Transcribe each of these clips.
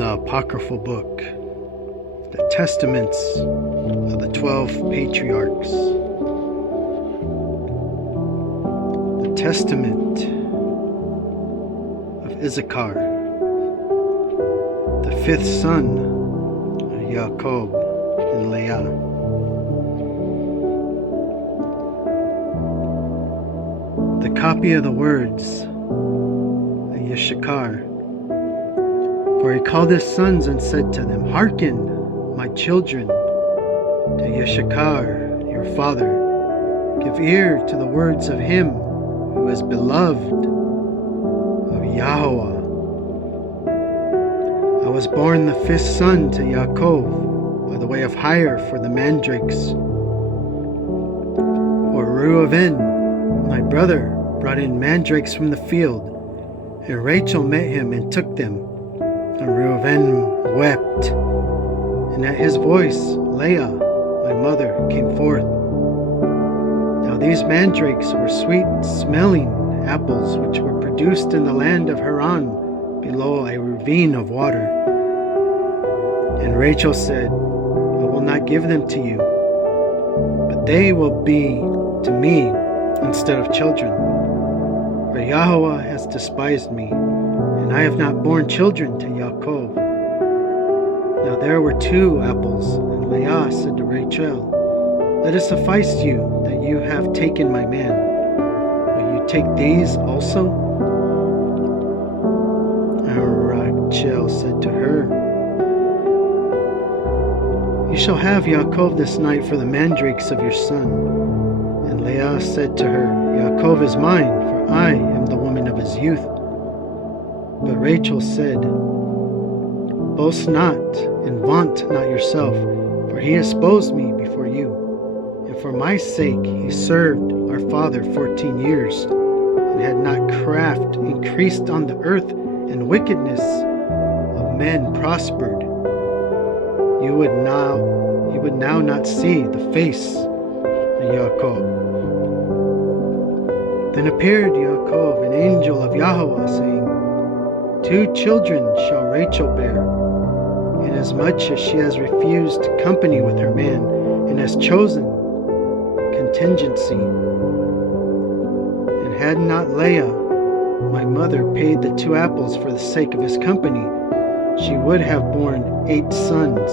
the Apocryphal Book, the Testaments of the 12 Patriarchs. The Testament of Issachar, the fifth son of Jacob and Leah. The copy of the words of Issachar. For he called his sons and said to them, Hearken, my children, to Issachar, your father. Give ear to the words of him who is beloved of Yahweh. I was born the fifth son to Yaakov by the way of hire for the mandrakes. For Reuven, my brother, brought in mandrakes from the field, and Rachel met him and took them. And Reuven wept, and at his voice Leah, my mother, came forth. Now these mandrakes were sweet-smelling apples which were produced in the land of Haran below a ravine of water. And Rachel said, I will not give them to you, but they will be to me instead of children. For Yahweh has despised me, and I have not borne children to Yaakov. Now there were 2 apples, and Leah said to Rachel, Let it suffice you that you have taken my man. Will you take these also? And Rachel said to her, You shall have Yaakov this night for the mandrakes of your son. And Leah said to her, Yaakov is mine, for I am the woman of his youth. But Rachel said, Boast not, and vaunt not yourself, for he exposed me before you. And for my sake he served our father 14 years, and had not craft increased on the earth, and wickedness of men prospered. You would now not see the face of Yaakov. Then appeared Yaakov, an angel of Yahweh, saying, 2 children shall Rachel bear, inasmuch as she has refused company with her man, and has chosen contingency. And had not Leah, my mother, paid the 2 apples for the sake of his company, she would have borne 8 sons.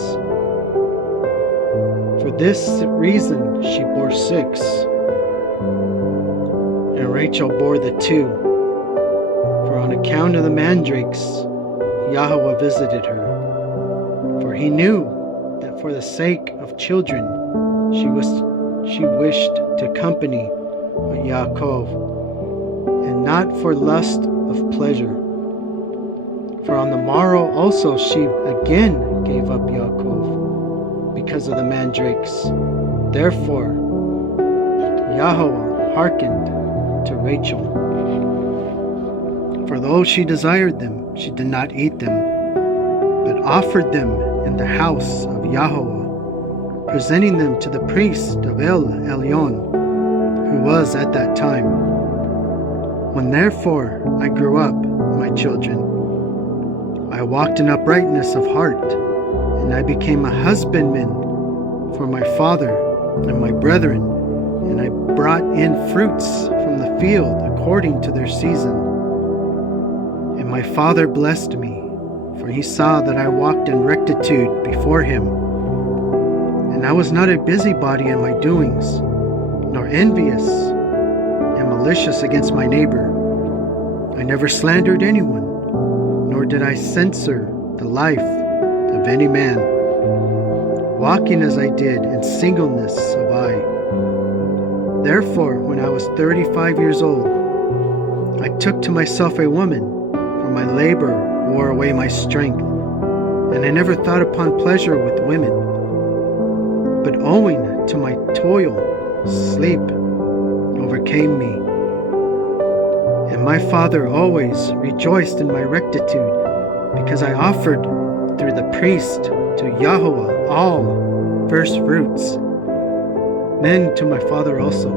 For this reason she bore 6. And Rachel bore the 2. For on account of the mandrakes, Yahweh visited her. For he knew that for the sake of children, she wished to company with Yaakov, and not for lust of pleasure. For on the morrow also she again gave up Yaakov, because of the mandrakes. Therefore Yahweh hearkened to Rachel. For though she desired them, she did not eat them, but offered them in the house of Yahweh, presenting them to the priest of El Elyon, who was at that time. When therefore I grew up, my children, I walked in uprightness of heart, and I became a husbandman for my father and my brethren, and I brought in fruits from the field according to their season. And my father blessed me, for he saw that I walked in rectitude before him. And I was not a busybody in my doings, nor envious and malicious against my neighbor. I never slandered anyone, nor did I censure the life of any man, walking as I did in singleness of eye. Therefore, when I was 35 years old, I took to myself a woman, for my labor wore away my strength, and I never thought upon pleasure with women. But owing to my toil, sleep overcame me. And my father always rejoiced in my rectitude, because I offered through the priest to Yahweh all first fruits, men to my father also.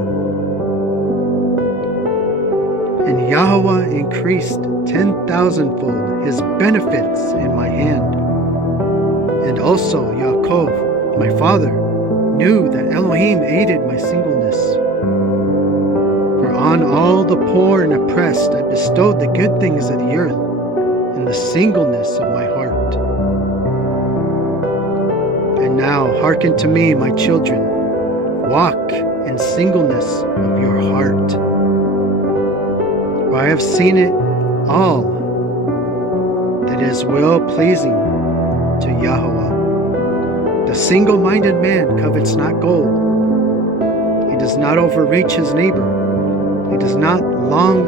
And Yahweh increased 10,000-fold his benefits in my hand. And also Yaakov, my father, knew that Elohim aided my singleness. For on all the poor and oppressed I bestowed the good things of the earth in the singleness of my heart. And now hearken to me, my children, walk in singleness of your heart. For I have seen it all, that is well-pleasing to Yahweh. The single-minded man covets not gold. He does not overreach his neighbor. He does not long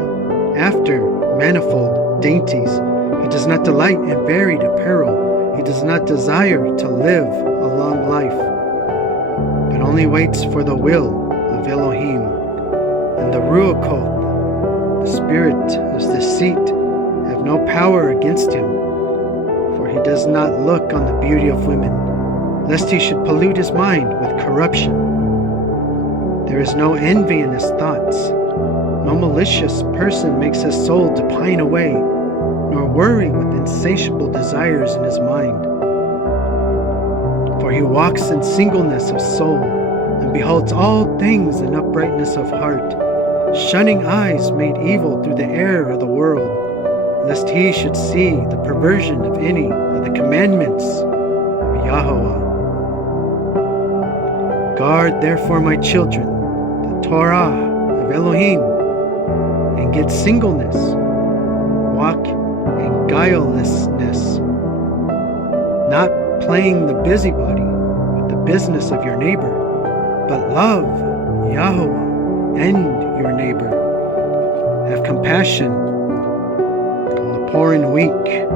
after manifold dainties. He does not delight in varied apparel. He does not desire to live a long life, but only waits for the will of Elohim. And the Ruachoth, the spirit of deceit, have no power against him. For he does not look on the beauty of women, lest he should pollute his mind with corruption. There is no envy in his thoughts. No malicious person makes his soul to pine away, nor worry with insatiable desires in his mind. For he walks in singleness of soul, and beholds all things in uprightness of heart, shunning eyes made evil through the error of the world, lest he should see the perversion of any of the commandments of Yahweh. Guard therefore, my children, the Torah of Elohim, and get singleness. Walk in guilelessness, not playing the busybody with the business of your neighbor, but love Yahweh and your neighbor. Have compassion on the poor and weak.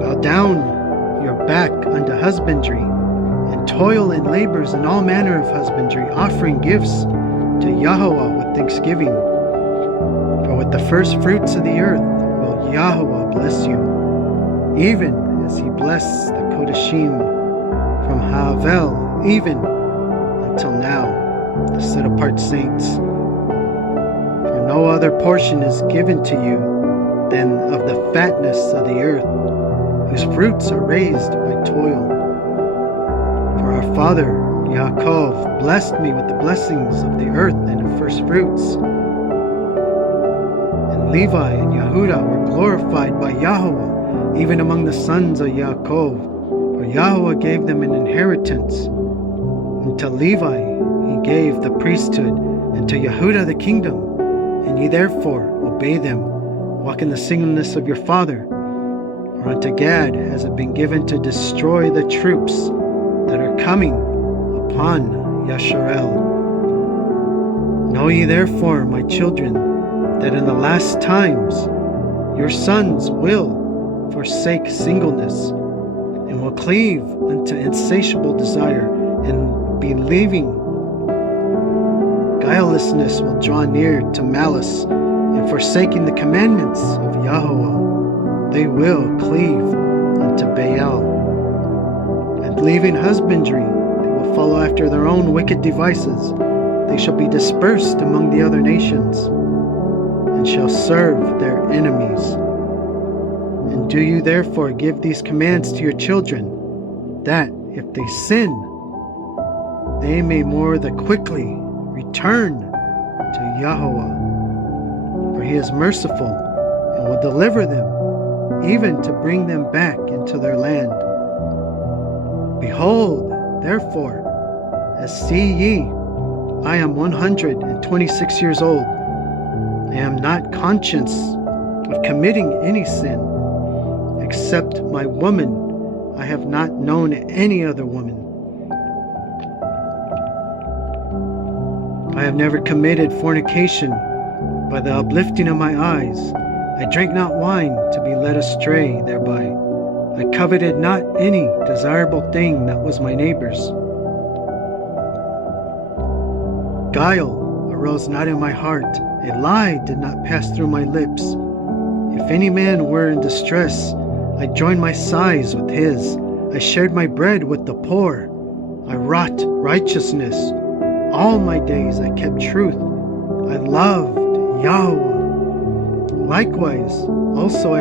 Bow down your back unto husbandry, and toil in labors in all manner of husbandry, offering gifts to Yahweh with thanksgiving. For with the first fruits of the earth will Yahweh bless you, even as he blessed the Kodashim from Havel, even until now, the set-apart saints. For no other portion is given to you than of the fatness of the earth, whose fruits are raised by toil. For our father Yaakov blessed me with the blessings of the earth and of first fruits. And Levi and Yehudah were glorified by Yahweh, even among the sons of Yaakov, for Yahweh gave them an inheritance. And to Levi he gave the priesthood, and to Yehudah the kingdom. And ye therefore obey them, walk in the singleness of your father. For unto Gad has it been given to destroy the troops that are coming upon Yasharel. Know ye therefore, my children, that in the last times your sons will forsake singleness, and will cleave unto insatiable desire, and believing guilelessness will draw near to malice, and forsaking the commandments of Yahweh, they will cleave unto Baal. And leaving husbandry, they will follow after their own wicked devices. They shall be dispersed among the other nations, and shall serve their enemies. And do you therefore give these commands to your children, that if they sin, they may more the quickly return to Yahweh. For he is merciful, and will deliver them, even to bring them back into their land. Behold, therefore, as see ye, I am 126 years old. I am not conscious of committing any sin, except my woman. I have not known any other woman. I have never committed fornication by the uplifting of my eyes. I drank not wine to be led astray thereby. I coveted not any desirable thing that was my neighbor's. Guile arose not in my heart. A lie did not pass through my lips. If any man were in distress, I joined my sighs with his. I shared my bread with the poor. I wrought righteousness. All my days I kept truth. I loved Yahweh Likewise, also